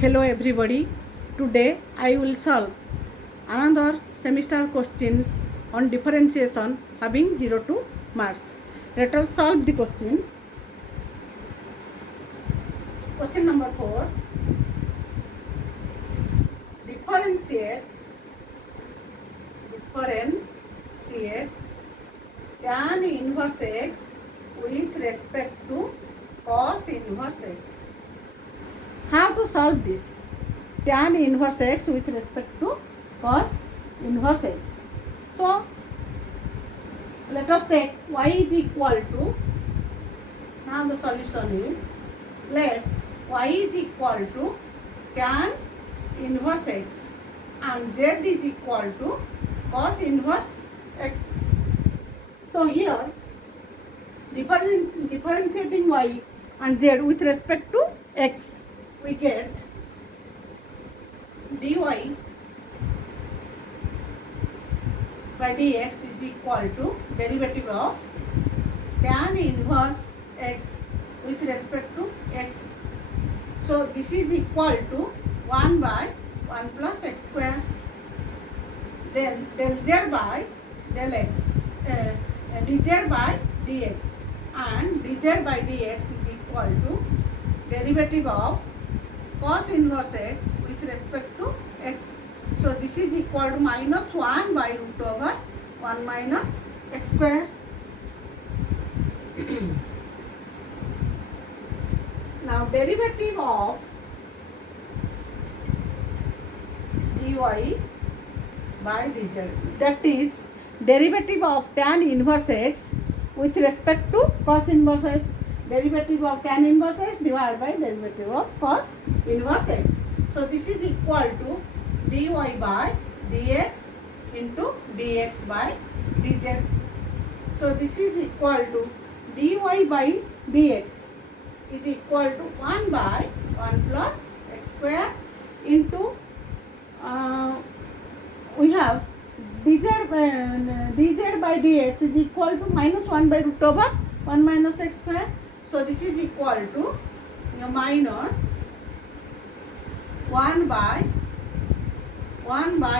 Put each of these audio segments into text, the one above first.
Hello everybody. Today I will solve another semester questions on differentiation having 0 to marks. Let us solve the question. Question number 4. Differentiate tan inverse x with respect to cos inverse x. How to solve this? Tan inverse x with respect to cos inverse x. So, let us take y is equal to, now the solution is, let y is equal to tan inverse x and z is equal to cos inverse x. So, here differentiating y and z with respect to x, we get dy by dx is equal to derivative of tan inverse x with respect to x. So this is equal to 1 by 1 plus x square. Then del z by del x, dz by dx, and dz by dx is equal to derivative of cos inverse x with respect to x. So this is equal to minus 1 by root over 1 minus x square. Now derivative of dy by dz, that is derivative of tan inverse x with respect to cos inverse x, derivative of tan inverse x divided by derivative of cos inverse x. So this is equal to dy by dx into dx by dz. So this is equal to dy by dx is equal to 1 by 1 plus x square into we have dz by dx is equal to minus 1 by root over 1 minus x square. So this is equal to minus 1 by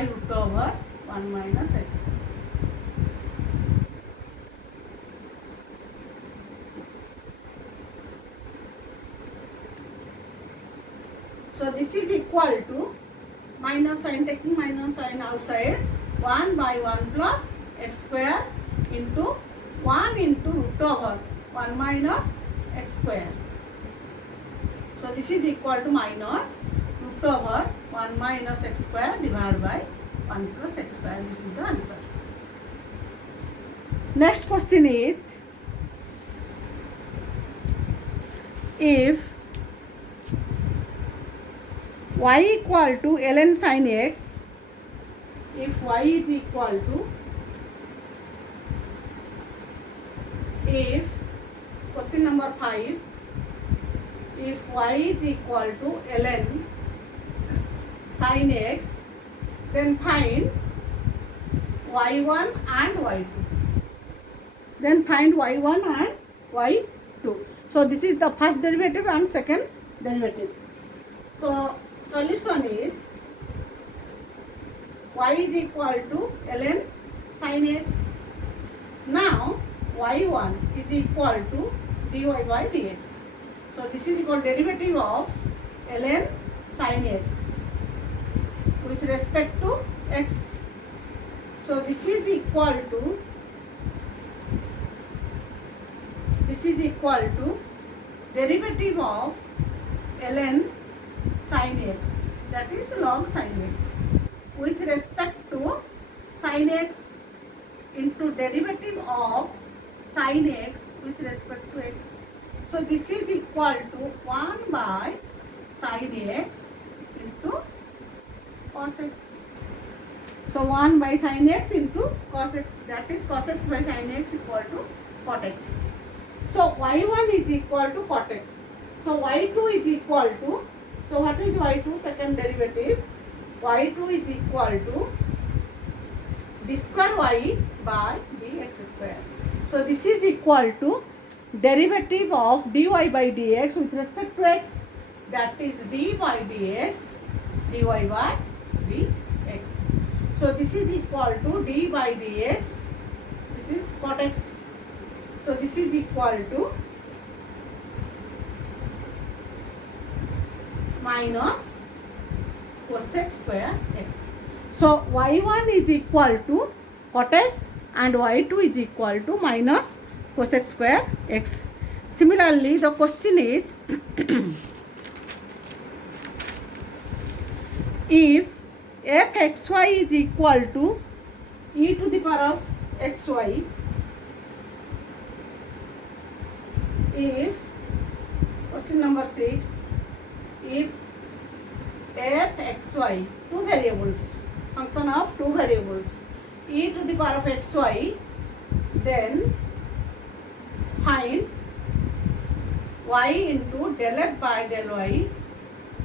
root over 1 minus x square. So this is equal to minus sign, taking minus sign outside, 1 by 1 plus x square into 1 into root over 1 minus x square. So this is equal to minus root over 1 minus x square divided by 1 plus x square. This is the answer. Next question is, if y equal to ln sin x, if y is equal to, if question number 5, if y is equal to ln sin x, then find y1 and y2. Then find y1 and y2. So this is the first derivative and second derivative. So solution is y is equal to ln sin x. Now y1 is equal to dy by dx. So this is equal to derivative of ln sin x with respect to x. So this is equal to derivative of ln sin x, that is log sin x, with respect to sin x into derivative of sin x with respect to x. So this is equal to 1 by sin x into cos x. So 1 by sin x into cos x, that is cos x by sin x equal to cot x. So y1 is equal to cot x. So y2 is equal to, so what is y2? Second derivative. y2 is equal to d square y by dx square. So this is equal to derivative of dy by dx with respect to x that is d by dx, dy by dx. So this is equal to d by dx, this is cot x. So this is equal to minus cosec square x. So y1 is equal to cot x and y2 is equal to minus cosec square x. Similarly, the question is if fxy is equal to e to the power of xy, if question number 6, if fxy, two variables, function of two variables, e to the power of xy, then find y into del f by del y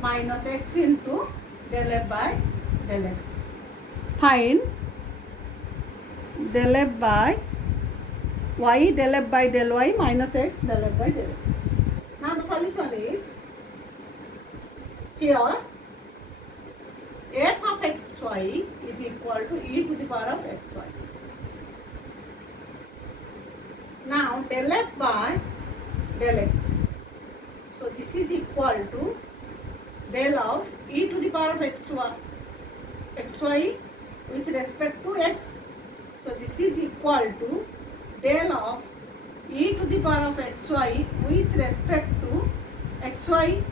minus x into del f by del x. Find del f by y del f by del y minus x del f by del x. Now the solution is here f of xy is equal to e to the power of xy. Now del f by del x. So this is equal to del of e to the power of xy with respect to x. So this is equal to del of e to the power of xy with respect to xy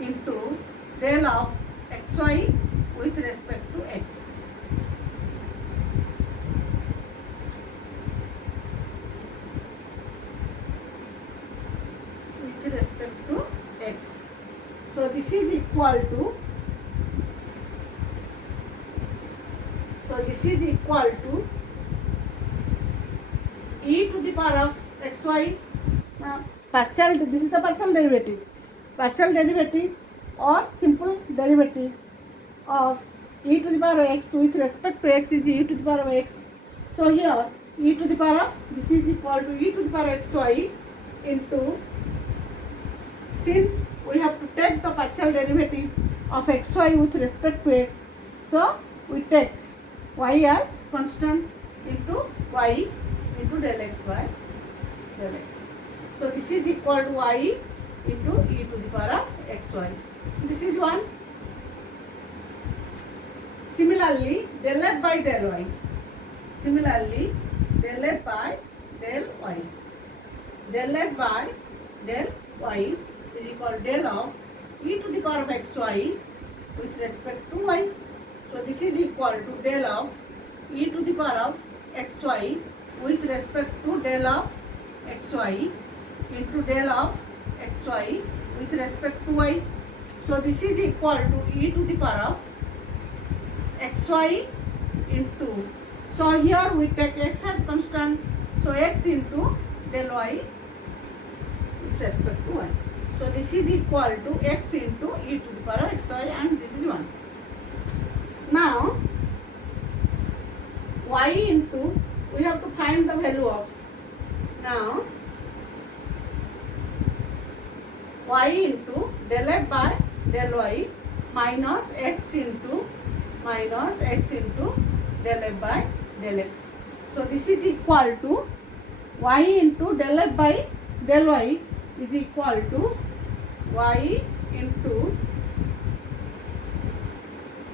into del of xy with respect to x. With respect to x. So this is equal to, e to the power of xy. Partial, this is the partial derivative or simple derivative of e to the power of x with respect to x is e to the power of x. So here e to the power of, this is equal to e to the power of xy into, since we have to take the partial derivative of xy with respect to x, so we take y as constant into y into del x by del x. So this is equal to y into e to the power of xy. This is one. Similarly, del f by del y. Similarly, del f by del y. Del f by del y is equal to del of e to the power of xy with respect to y. So this is equal to del of e to the power of xy with respect to del of xy into del of xy with respect to y. So this is equal to e to the power of xy into, so here we take x as constant, so x into del y with respect to y. So this is equal to x into e to the power of xy, and this is 1. Now y into, we have to find the value of, now y into del f by del y minus x into del f by del x. So this is equal to y into del f by del y is equal to y into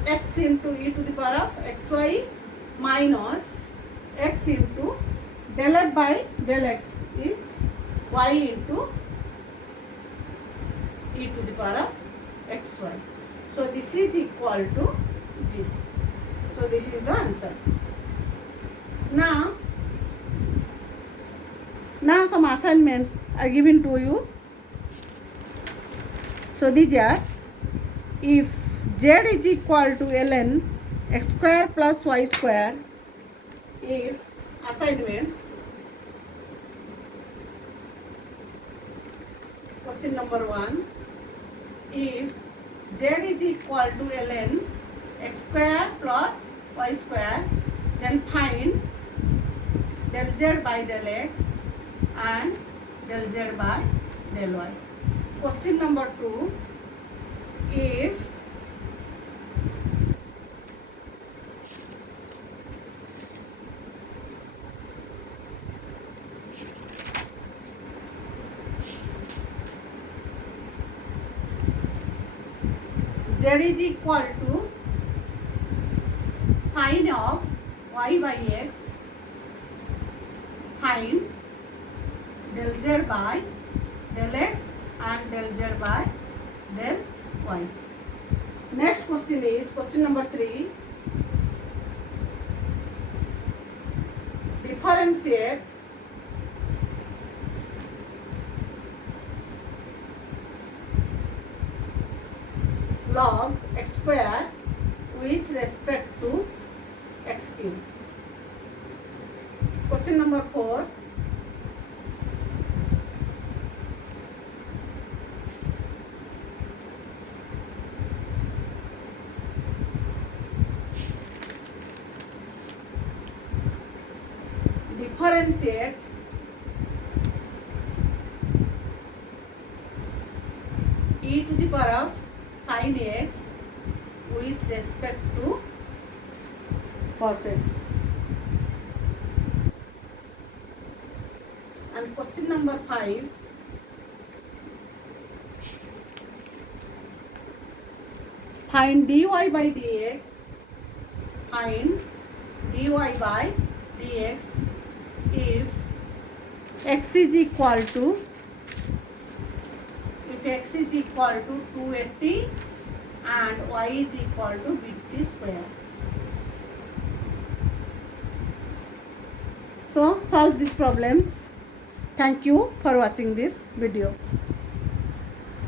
x into e to the power of xy minus x into del f by del x is y into e to the power of xy. So this is equal to 0. So this is the answer. Now some assignments are given to you. So these are, if z is equal to ln x square plus y square, if assignments, question number 1, if z is equal to ln x square plus y square, then find del z by del x and del z by del y. Question number 2. If z is equal to sine of y by x, find del z by del x and del z by del y. Next question is question number 3. Differentiate log x square with respect to x cube. Question number 4. Differentiate e to the power of sin x with respect to cos x. And question number 5. Find dy by dx. Find dy by dx if x is equal to 280 and y is equal to 50 square. So solve these problems. Thank you for watching this video.